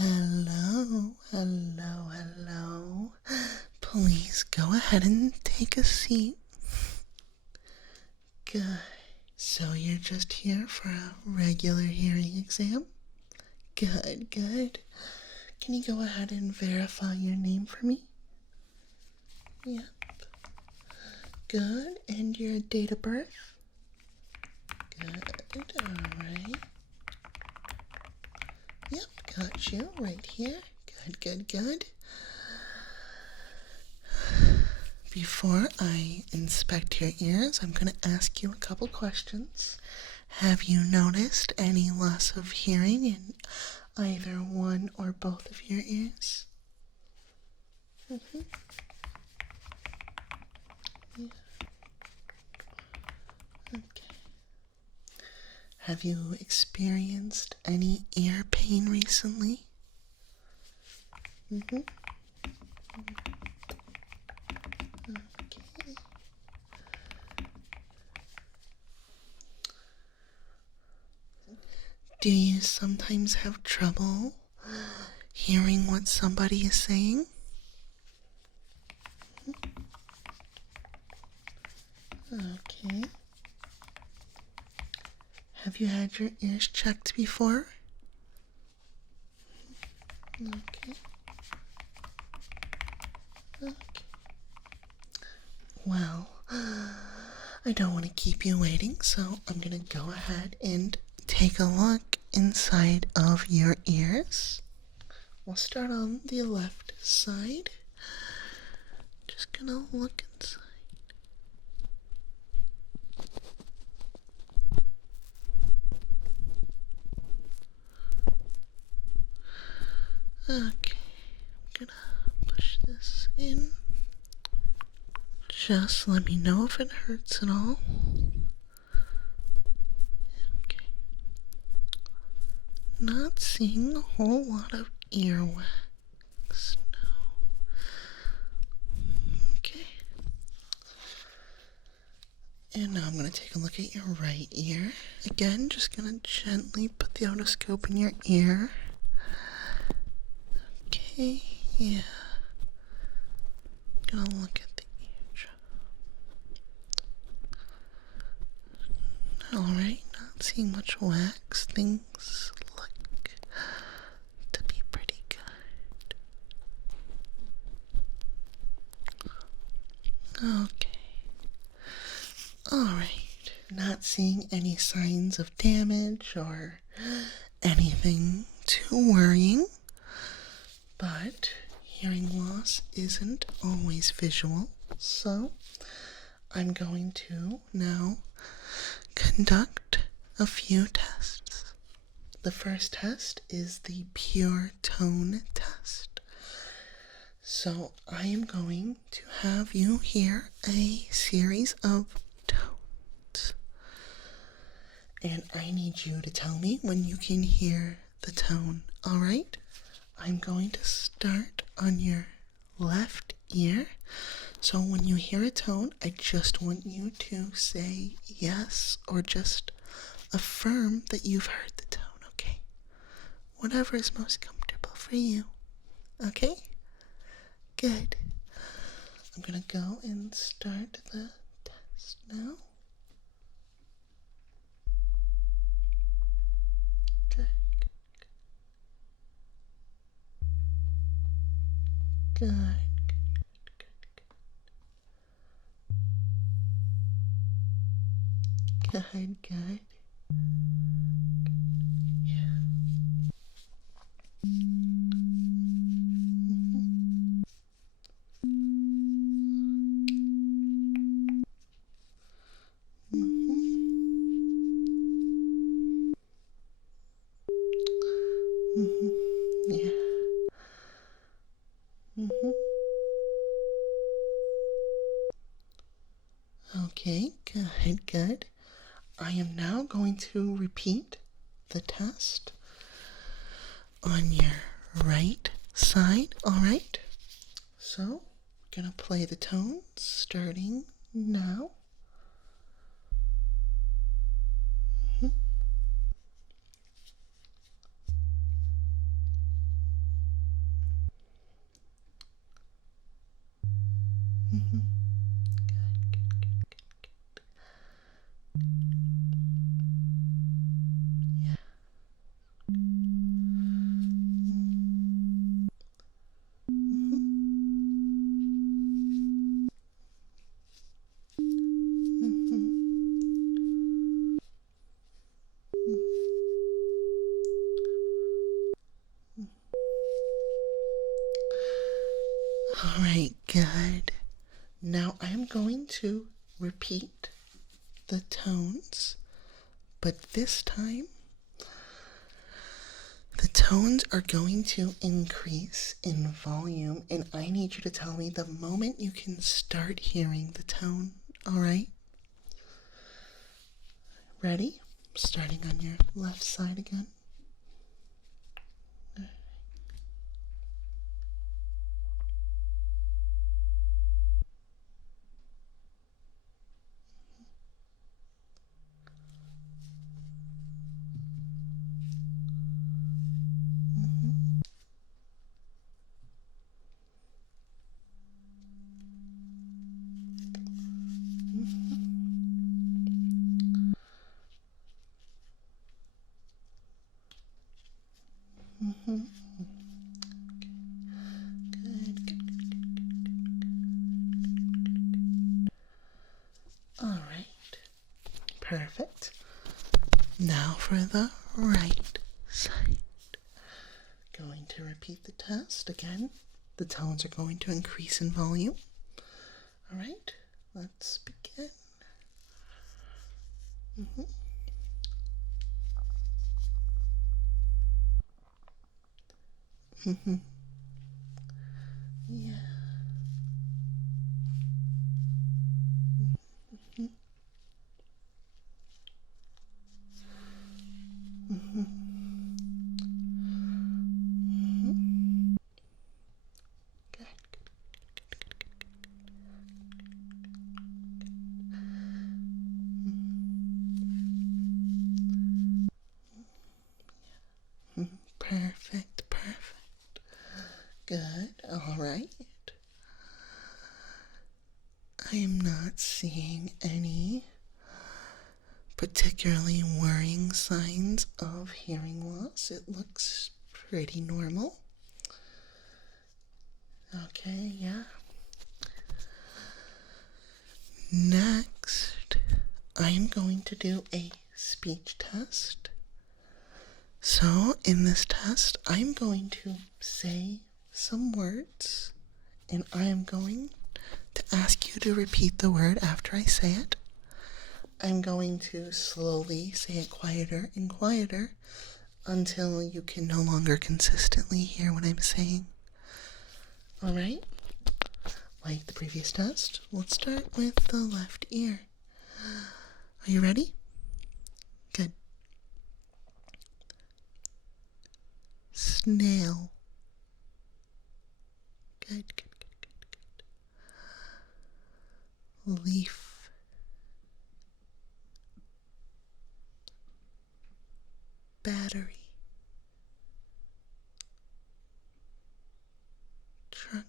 Hello, hello, hello. Please go ahead and take a seat. Good. So you're just here for a regular hearing exam? Good, good. Can you go ahead and verify your name for me? Yep. Good. And your date of birth? Good. Alright. Yep, got you right here. Good, good, good. Before I inspect your ears, I'm going to ask you a couple questions. Have you noticed any loss of hearing in either one or both of your ears? Mm-hmm. Yeah. Okay. Have you experienced any ear pain recently? Mm-hmm. Okay. Do you sometimes have trouble hearing what somebody is saying? Okay. Have you had your ears checked before? Okay. Okay. Well, I don't want to keep you waiting, so I'm going to go ahead and take a look inside of your ears. We'll start on the left side. Just gonna look inside. Okay, I'm gonna push this in. Just let me know if it hurts at all. Okay. Not seeing a whole lot of earwax. No. Okay. And now I'm going to take a look at your right ear. Again, just going to gently put the otoscope in your ear. Okay, yeah. Gonna look at the eardrum. Alright, not seeing much wax. Things look to be pretty good. Okay. Alright, not seeing any signs of damage or anything too worrying. But hearing loss isn't always visual, so I'm going to now conduct a few tests. The first test is the pure tone test. So I am going to have you hear a series of tones. And I need you to tell me when you can hear the tone, alright? I'm going to start on your left ear. So when you hear a tone, I just want you to say yes or just affirm that you've heard the tone, okay? Whatever is most comfortable for you, okay? Good. I'm gonna go and start the test now. Good. Good. Good, good. Yeah. Yeah. Okay, good, good. I am now going to repeat the test on your right side, alright? So, I'm gonna play the tones starting now. Mm-hmm. Yeah. All right, good. Now I'm going to repeat the tones, but this time the tones are going to increase in volume, and I need you to tell me the moment you can start hearing the tone. All right? Ready? Starting on your left side again. Good, good. All right. Perfect. Now for the right side. Going to repeat the test again. The tones are going to increase in volume. All right, let's begin. Mm-hmm. Mm-hmm. Yeah. Mm-hmm. Mm-hmm. Mm-hmm. Good. Mm-hmm. Perfect, perfect. Good, all right. I am not seeing any particularly worrying signs of hearing loss. It looks pretty normal. Okay, yeah. Next, I'm going to do a speech test. So, in this test, I'm going to say some words, and I am going to ask you to repeat the word after I say it. I'm going to slowly say it quieter and quieter until you can no longer consistently hear what I'm saying. Alright? Like the previous test, let's start with the left ear. Are you ready? Good. Snail. Good, good, good, good, good. Leaf. Battery. Trunk.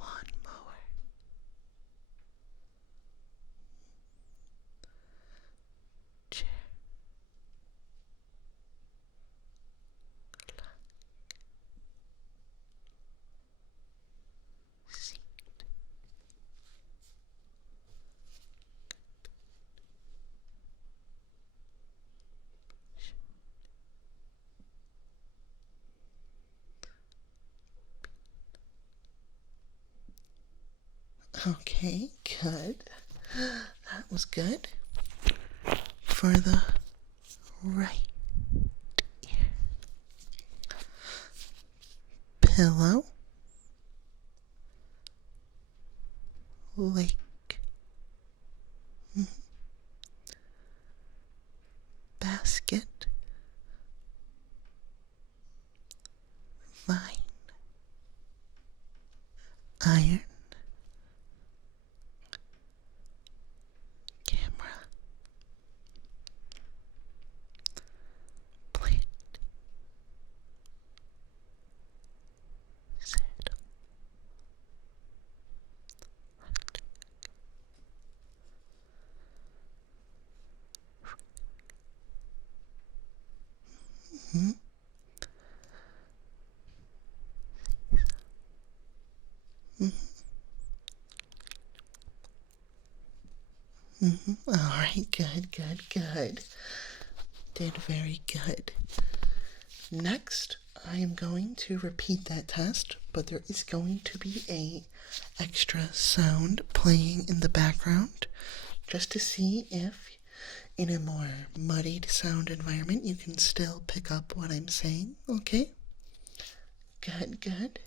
Lawnmower. Chair. Clock. Seat. Okay, good. That was good. For the right ear. Pillow. Lake. Basket. Vine. Iron. Camera. Plant. Alright, good. Did very good. Next, I am going to repeat that test, but there is going to be a extra sound playing in the background just to see if in a more muddied sound environment you can still pick up what I'm saying, okay? Good.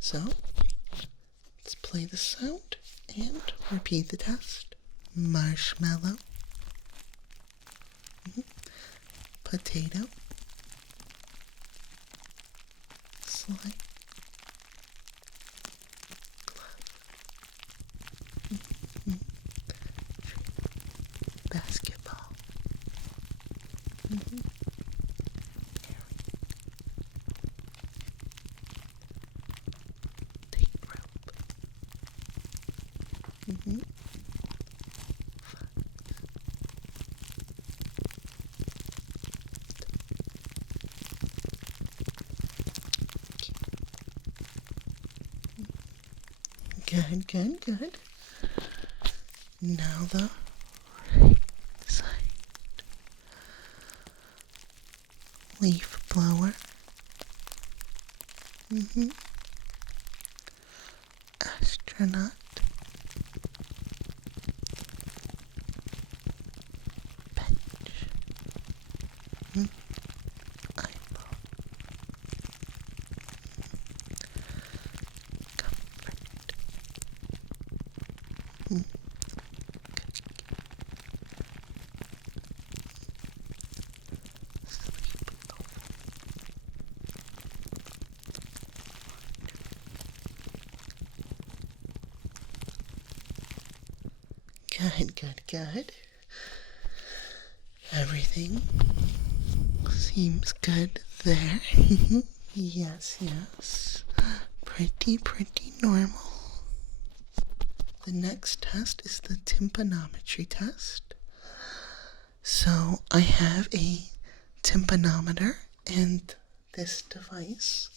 So, let's play the sound and repeat the test. Marshmallow. Potato. Slide. Basketball. Tape rope. Good. Now the right side. Leaf blower. Astronaut. Bench. Eyeball. Comfort. Good. Everything seems good there. Yes. Pretty normal. The next test is the tympanometry test. So I have a tympanometer, and this device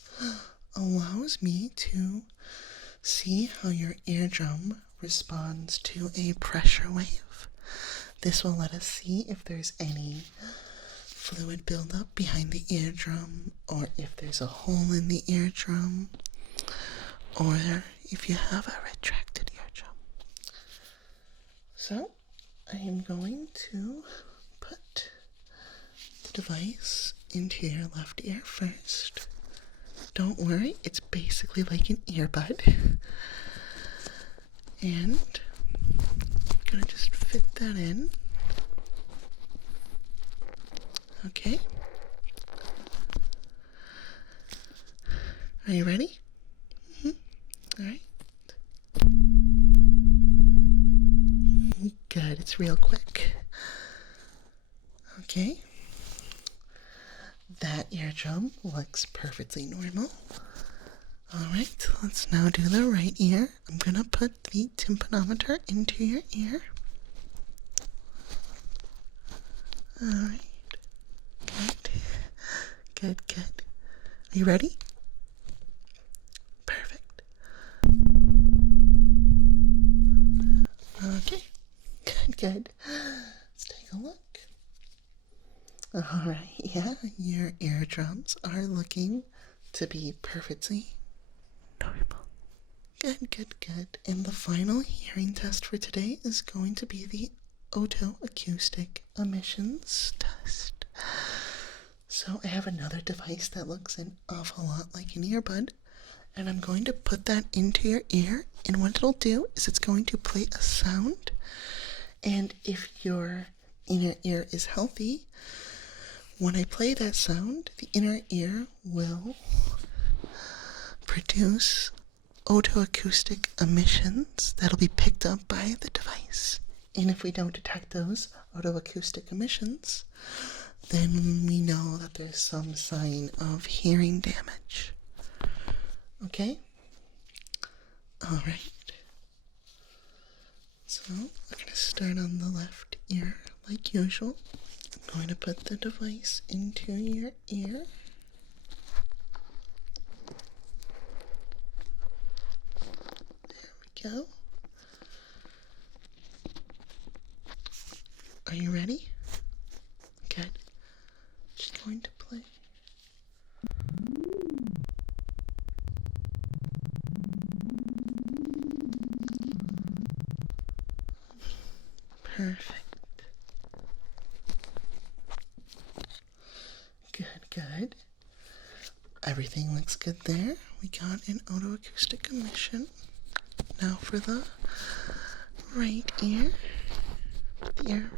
allows me to see how your eardrum responds to a pressure wave. This will let us see if there's any fluid buildup behind the eardrum, or if there's a hole in the eardrum, or if you have a retracted eardrum. So, I am going to put the device into your left ear first. Don't worry, it's basically like an earbud. And I'm gonna just fit that in. Okay. Are you ready? Alright. Good, it's real quick. Okay. That eardrum looks perfectly normal. Alright, let's now do the right ear. I'm gonna put the tympanometer into your ear. Alright. Good. Are you ready? Perfect. Okay. Good. Let's take a look. Alright, yeah, your eardrums are looking to be perfectly normal. Good. And the final hearing test for today is going to be the Otoacoustic emissions test. So I have another device that looks an awful lot like an earbud, and I'm going to put that into your ear, and what it'll do is it's going to play a sound, and if your inner ear is healthy, when I play that sound, the inner ear will produce otoacoustic emissions that'll be picked up by the device. And if we don't detect those otoacoustic emissions, then we know that there's some sign of hearing damage. Okay? Alright. So, we're going to start on the left ear like usual. I'm going to put the device into your ear. There we go. Are you ready? Good. Just going to play. Perfect. Good. Everything looks good there. We got an Otoacoustic emission. Now for the right ear. The ear.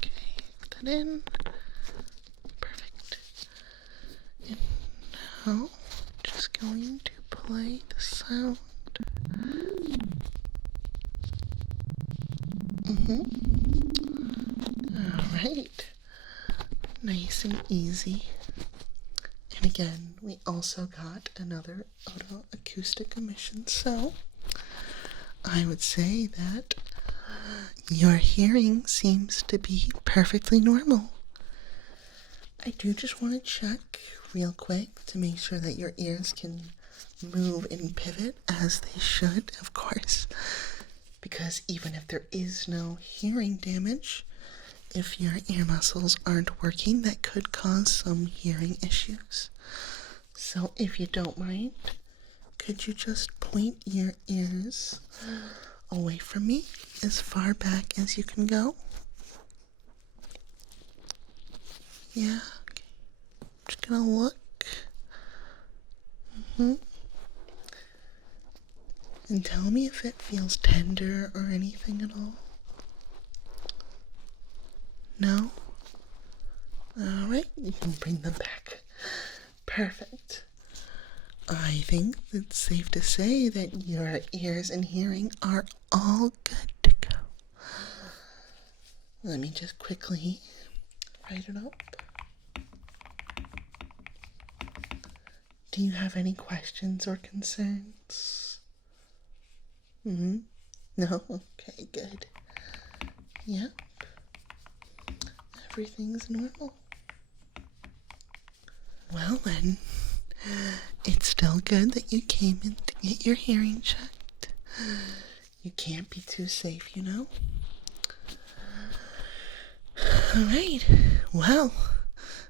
Okay, put that in. Perfect. And now, just going to play the sound. Alright. Nice and easy. And again, we also got another Otoacoustic emission, so I would say that your hearing seems to be perfectly normal. I do just want to check real quick to make sure that your ears can move and pivot as they should, of course, because even if there is no hearing damage, if your ear muscles aren't working, that could cause some hearing issues. So if you don't mind, could you just point your ears away from me as far back as you can go? Yeah, okay. Just gonna look. And tell me if it feels tender or anything at all. No? Alright, you can bring them back. Perfect. I think it's safe to say that your ears and hearing are all good to go. Let me just quickly write it up. Do you have any questions or concerns? No? Okay, good. Yep. Everything's normal. Well then, it's still good that you came in to get your hearing checked. You can't be too safe, you know? Alright, well,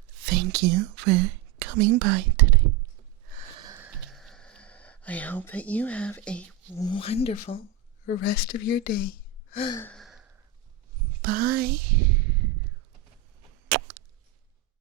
thank you for coming by today. I hope that you have a wonderful rest of your day. Bye.